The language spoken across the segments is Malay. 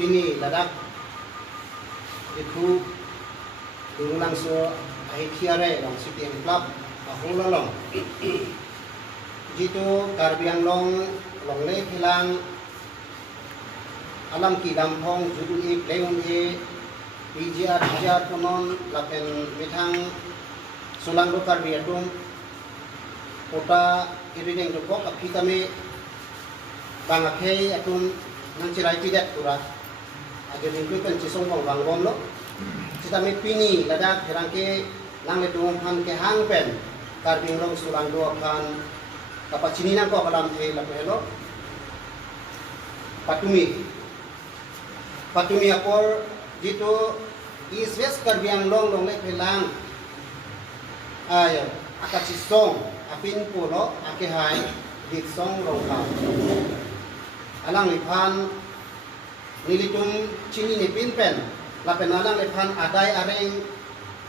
pini ladak itu dungulang so ahitiare long city club ahulolong jitu karbiang long le hilang alam ki dampong judu i pleun e bija konon lapen mitang sulang do karbiatum kota irideng do kok apitame bangakhe atum nang cirai tidak kurat aja minggu kan cisong bang bom lo kita me pini ladak herangke nang le dong han ke hang pen karbing long sulang do kan kapat sini nang ko kalam e la pelo patumi apor jitu iswes karbiang long le pelang ayo akat sisong apin pulo ake hai dik song rong ka alang lipan nilitum chini ni pin pen lapen alang lipan adai areng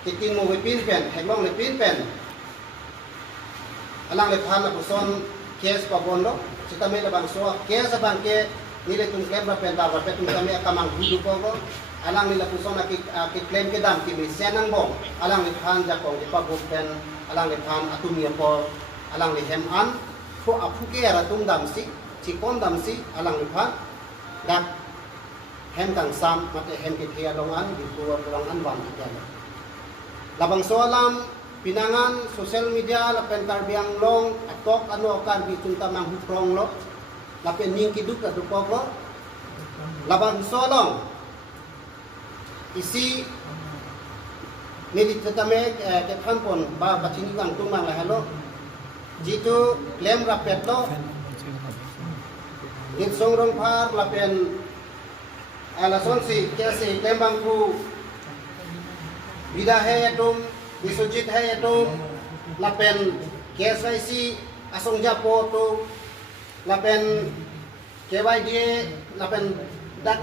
kiting mo pin pen heglong le pin pen alang lipan apuson kes pabondo sitame labang so kes abangke nilitum klem rapen da rapen kami akamang hidu ko alang nila puson aki claim ke dam ki senang bong alang lipan jakong ipabuk pen alang lipan atumi apor alang lihem an ko apuke aratum dam si cikon dam si alang lipan dak hem kang sam mate hem ke thia longan di tuwa pulang an wan kita labang soalam pinangan sosial media lapen karbiang long atok anu kan bi tunta mang huprong lo lapen ning kiduk la dupok lo labang solong isi milit tetame ke pon ba batini wang tumang la halo jitu klem rapet lo nit songrong par lapen alason si kese tembang ku bidahe atum bisujit hai atum lapen kesai si asong japo tu lapen kewai die lapen dak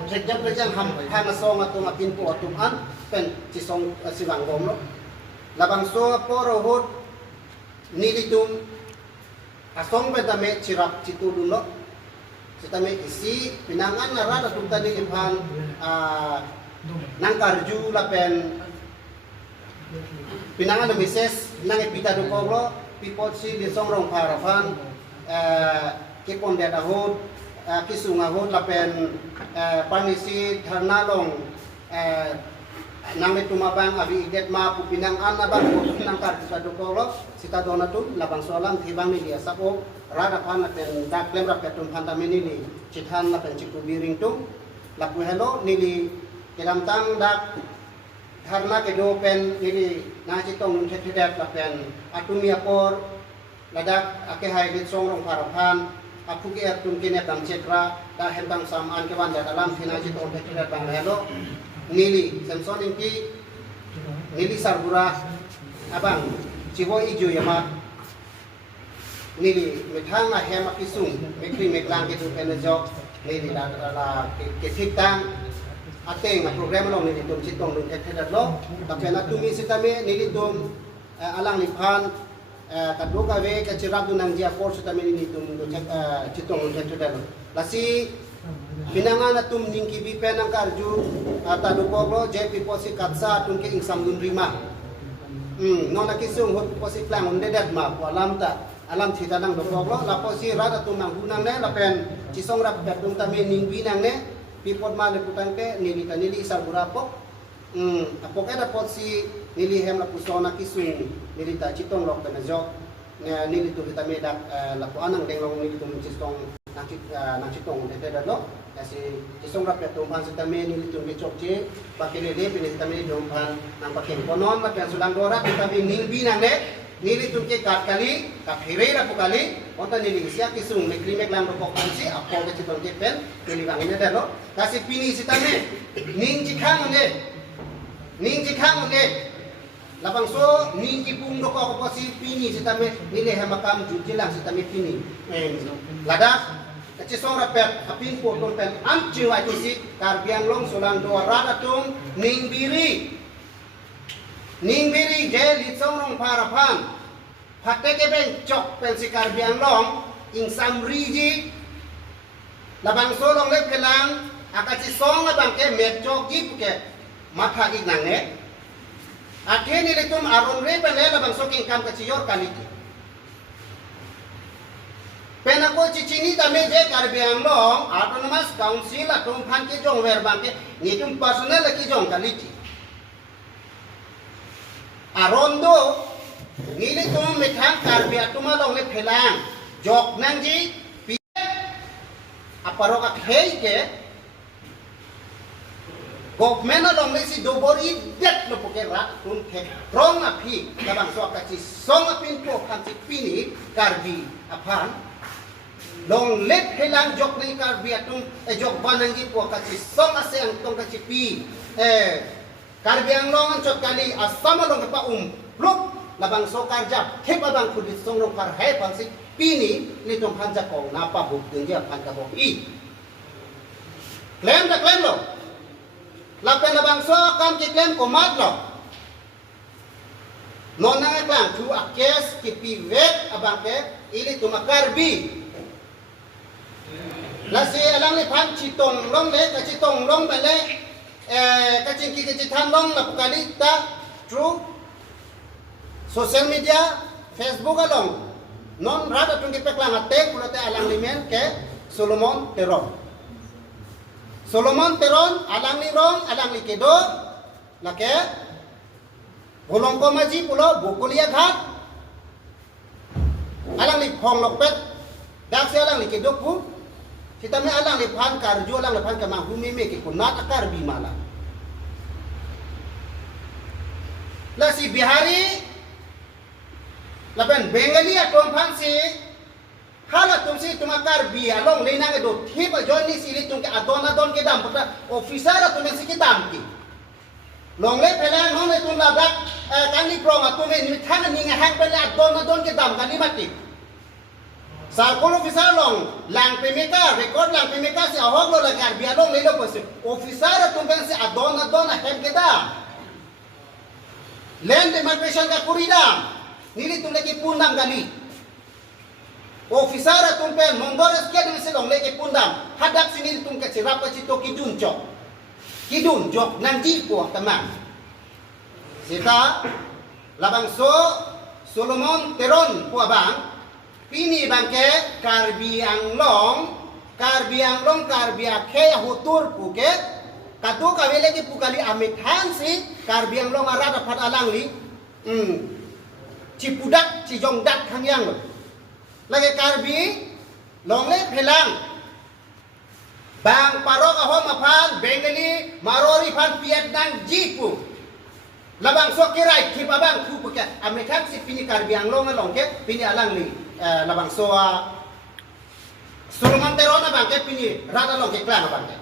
jam ham asong atum apin po atum an pen cisong siwang gom lo labang so poro hot nilitum asong bedame cirap citudun lo sitame isi pinangan narada tum tadi imhan nang karju lapen pinangan mises nang ipita do koglo pipot si di songrong paravan kipon dia dahud kisungahud lapen panisi dharnalong nang tumabang abi idet ma pinangan abang nang karju sa do koglo sita dona tum labang soalam tibang ni dia sapo rada pan lapen dak klem rapat tum pantamin ini cithan lapen ciku biring tum lapu hello nili kiram tang dak karena kedopen ini na citong cethidat lapen atumi apor ladak ake haidit songrong parapan apuki atum kine tam cekra da hentang saman ke wanda dalam hina citong cethidat bang hello nili samson inki nili sarbura abang ciwo ijo yamak nili mithang a hema kisung mekri meklang gitu penejok nili la ke thitang ateng program long nili tum citong dun thedat lo tapi na tumi sitame nili tum alang lipan kadro ka we ka cirap dun nang dia por sitame nili tum citong dun thedat lo lasi pinangan atum ningki bi penang karju tadu poglo jepi posi katsa tum ke insam dun rima nona kisung hot posi klang undedat ma alam ta alam thita nang do poglo lapo si rada tum nang hunang ne lapen cisong rap tum tame ningbi nang ne pipot ma le putang ke nili tanili isal burapok apok ada pot si nili hem la pusona kisung nili ta citong lok ta jok nili tu kita medak lapo anang denglong nili tum citong nang citong de lo kasi cisong rap tum pan sitame nili tum bicok je bakile le pini sitame dum pan nang pakin konon ma kan sulang dora kita ningbi nang ne nili tum ke kat kali ka phirei la kali onta nili sia kisung me krimek lang rokok pansi apo ke citong ke pen nili bang ini dah lo kasi pini sitame ning jikhang ne lapang so ning jipung rokok ko si pini sitame nili hamakam jujilang sitame pini ladak cisong rapet apin po ton pen amci wa si karbiang long sulang do radatung ning biri je litsong rong parapan patte ke ben chok pen si karbiang long ing sam riji labang solong le pelang akachi song abang ke metjok gi ke matha ignang ne athe ni litum aron re bane labang soking kam kachi yor kaniti pena ko cicini tame je Karbi Anglong autonomous council atum phan ke jong wer bang ke nitum personal ki jong kaniti aron do ni litum mithang Karbi atuma long le phelang jok nang ji aparok akhei ke government along lesi dobor idet lo poke rak tun ke rong api dabang so kaci song apin po kanci pini Karbi apan long let helang jok ni Karbi atung jok banangi po kaci song ase ang tong kaci pi Karbi Anglong cot kali asam along pa luk labang so karja kep abang kudit song long kar hai pangsi pini ni tong panja ko napa buk dia panja ko i klaim lo lapen labang so kam ki klaim ko mat lo non na klang tu akes ki pivet abang ke ili tu Karbi lasi alang li phan chitong long le ka chitong long bale ka chingki ka chithan long la pukali ta true social media Facebook along non rada tungki peklang atek kulate alang limen ke Solomon Teron alang ni rong alang li kedo lake bolong ko maji pulo bukulia ghat alang li phong lokpet dak se alang li kedo pu kita me alang li phan karju alang li phan kama humi me ki kunat Karbi mala la si Bihari laban Bengali atom phansi hala tumsi tuma Karbi along lena ke do thiba joini sili tumke adon ke dam pata officer atume si ke dam ki long le phelang non le tum labak kani prong atume ni thang ni nga hang pele adon ke dam kani mati sarkol officer long lang pemeka record lang pemeka si ahok lo la Karbi along le lo posi officer atume si adon hang ke dam land demarcation ka kuridam nili tum lagi pundam kali officer atum pen monggores ke ni silong lagi pundam hadak sini tum ke sirap ke cito kidun jok nanti ko teman sita labang so Solomon Teron po abang pini bangke Karbi Anglong Karbi akhe hutur puke katu kawele ki pukali amit hansi Karbi Anglong arada phat alang li cipudak cijong dak kangyang lo lagi Karbi longle phelang bang parok ahom aphan Bengali Marori phan Vietnam jipu labang so kirai ki babang ku puke ametang si pini Karbi Anglong longke pini alang li labang so Solomon Teron abang ke pini rada longke klan abang ke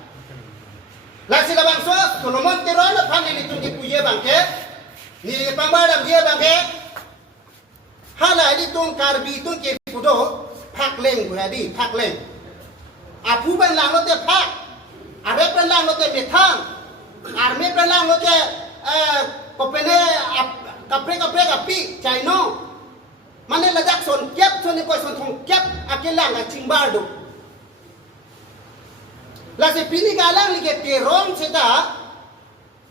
lasi labang so Solomon Teron phan ni tung ki puye bang ke ni pambadam dia bang ke hala di tung Karbi tung ke pudo pak leng buhadi pak leng apu ban lang lo te pak are ban lang lo te betang arme ban lang lo te kopene kapre kapi chaino mane lajak son kep son ko son thong kep akelang a chingbar do la se pini galang li ke terong seta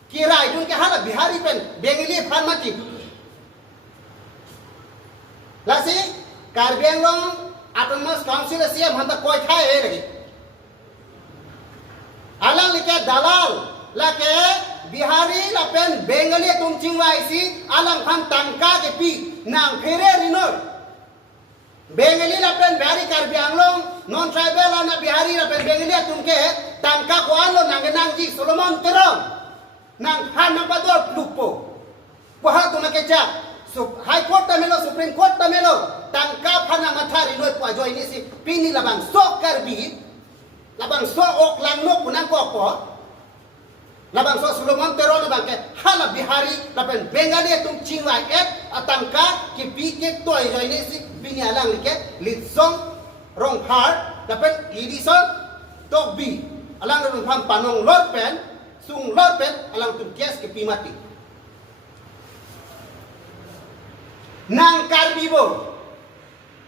kirai dun ke hala Bihari pen Bengali phan mati lasi Karbi Anglong autonomous council siam hanta koi khai lagi alang like dalal lake Bihari lapen Bengali tum chingwai si alang phan tangka ke pi nang phere rinor Bengali lapen Bihari Karbi Anglong non tribal ana Bihari lapen Bengali tum ke tangka ko alo nang ji Solomon Teron nang han napador lupo poha tum ke cha High Court tamelo Supreme Court tamelo tangka phana mathari noi pa joy ni si pini labang so Karbi labang so ok lang no kunang ko ko labang so Solomon Teron labang ke hala Bihari lapen Bengali tum chingwai atangka ki pike toy joy ni si pini alang like litsong rong har lapen lidison tokbi alang rong pham panong lot pen sung lot pen alang tum kes ke pimati nang Karbi bo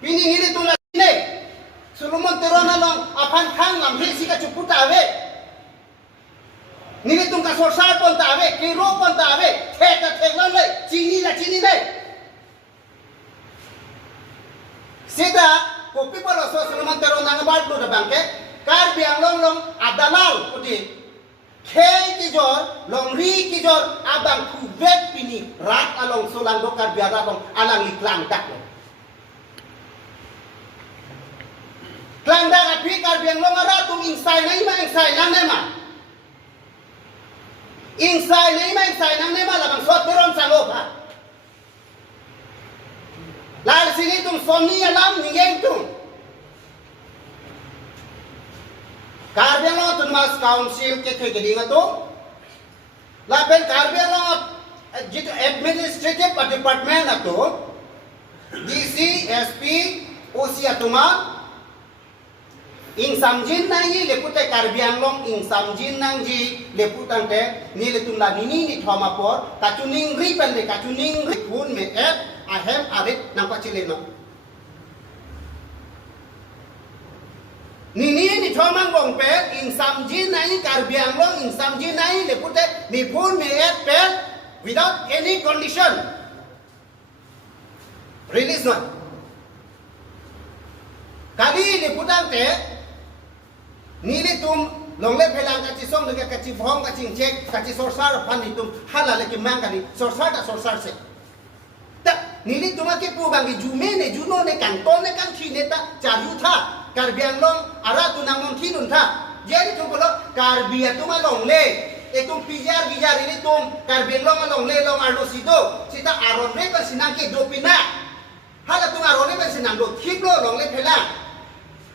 pini ngiri tu la ne Solomon Teron along aphan khang lam he sika chuputa ave ta sorsar pon ta ave kiro pon ta ave thek ta thek lan lai chini lai sida ko people so Solomon tero nang bar lo da bangke Karbi Anglong adalal pudi khei ki jor long ri ki jor abang kuvet pini rat along solang do Karbi along alang iklang dak lo klang dak api Karbi Anglong ara tum insai nai nang nema insai nang nema labang sot beron sango ha lal sini tum sonni alam ningeng tum Karbi Anglong Tunmas Council ke thoi geding ato laben Karbi Anglong jitu administrative department ato DC SP OC atuma ing samjin nang lepute Karbi Anglong ing samjin nang ji leputan te ni letumla nini ni thoma por kachuning ri pen de kachuning ri phun me et ahem arit nang pachileno Nini ni thomang bong pe ing samjin nai Karbi Anglong ing samjin nai lepute ni phun me et pe without any condition release not kali leputan te nili tum longle phelang ka chi song de ka chi bhong ka ching check ka chi sorsar phan ni tum hala le ki mang ka ni sorsar se ta nili tuma ke pu bang gi jume ne juno ne kan ton ne kan thi ne ta charu tha Karbi Anglong ara tu nang mon thinun tha jadi tum bolo Karbi atuma longle etum pijar gijar ini tum Karbi Anglong longle long arlo sido sita aron re kan sinang ke dopina hala tum aron re kan sinang do thiplo longle phelang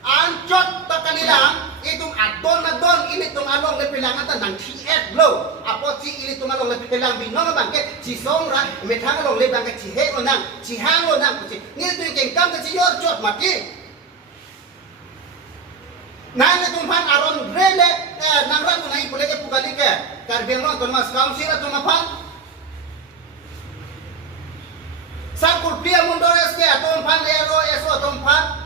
anchot ta kanila itum adon ini tum along le pelang ata nang thiet lo apo chi ini tum along le pelang binong bangke chi song ra methang along le bangke chi he onang chi hang onang chi ni tu keng kam chi yor chot mati nang le tum phan aron rele nang ra kunai pule ke pugali ke Karbi Anglong Tunmas Council tum phan sakur pia mundores ke tum phan le ro eso tum phan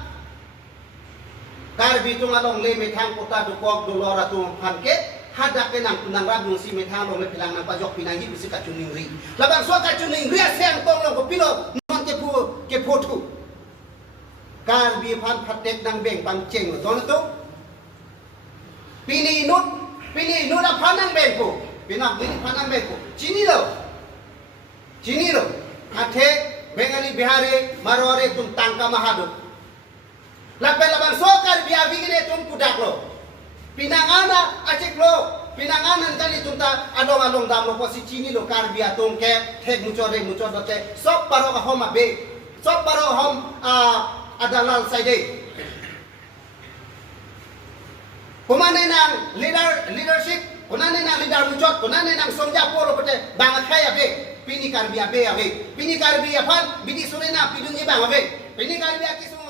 Karbi tung along le methang kota dupok dolora tung phan ke hadak ke nang kunang rabung si methang long le pilang nang pajok pinangi bisi ka chuning ri labang so ka chuning ri aseng tong long ko pilo non ke photu Karbi phan phatek nang beng pang cheng lo ton to pini nut a phan nang beng ko pinak ni phan nang beng ko chini lo athe bengali bihari marwari tum tangka mahado labang so Karbi abigine tum kudak lo pinangana acik lo pinanganan kali tum ta along dam lo posi chini lo Karbi atum ke thek muchor dote sok paro ka hom abe sok paro hom adalal saide kumane nang leadership kunane nang leader muchot kunane nang somja poro pete bang khai abe pini Karbi abe pini Karbi apan bidi surena pidungi bang abe pini Karbi akisum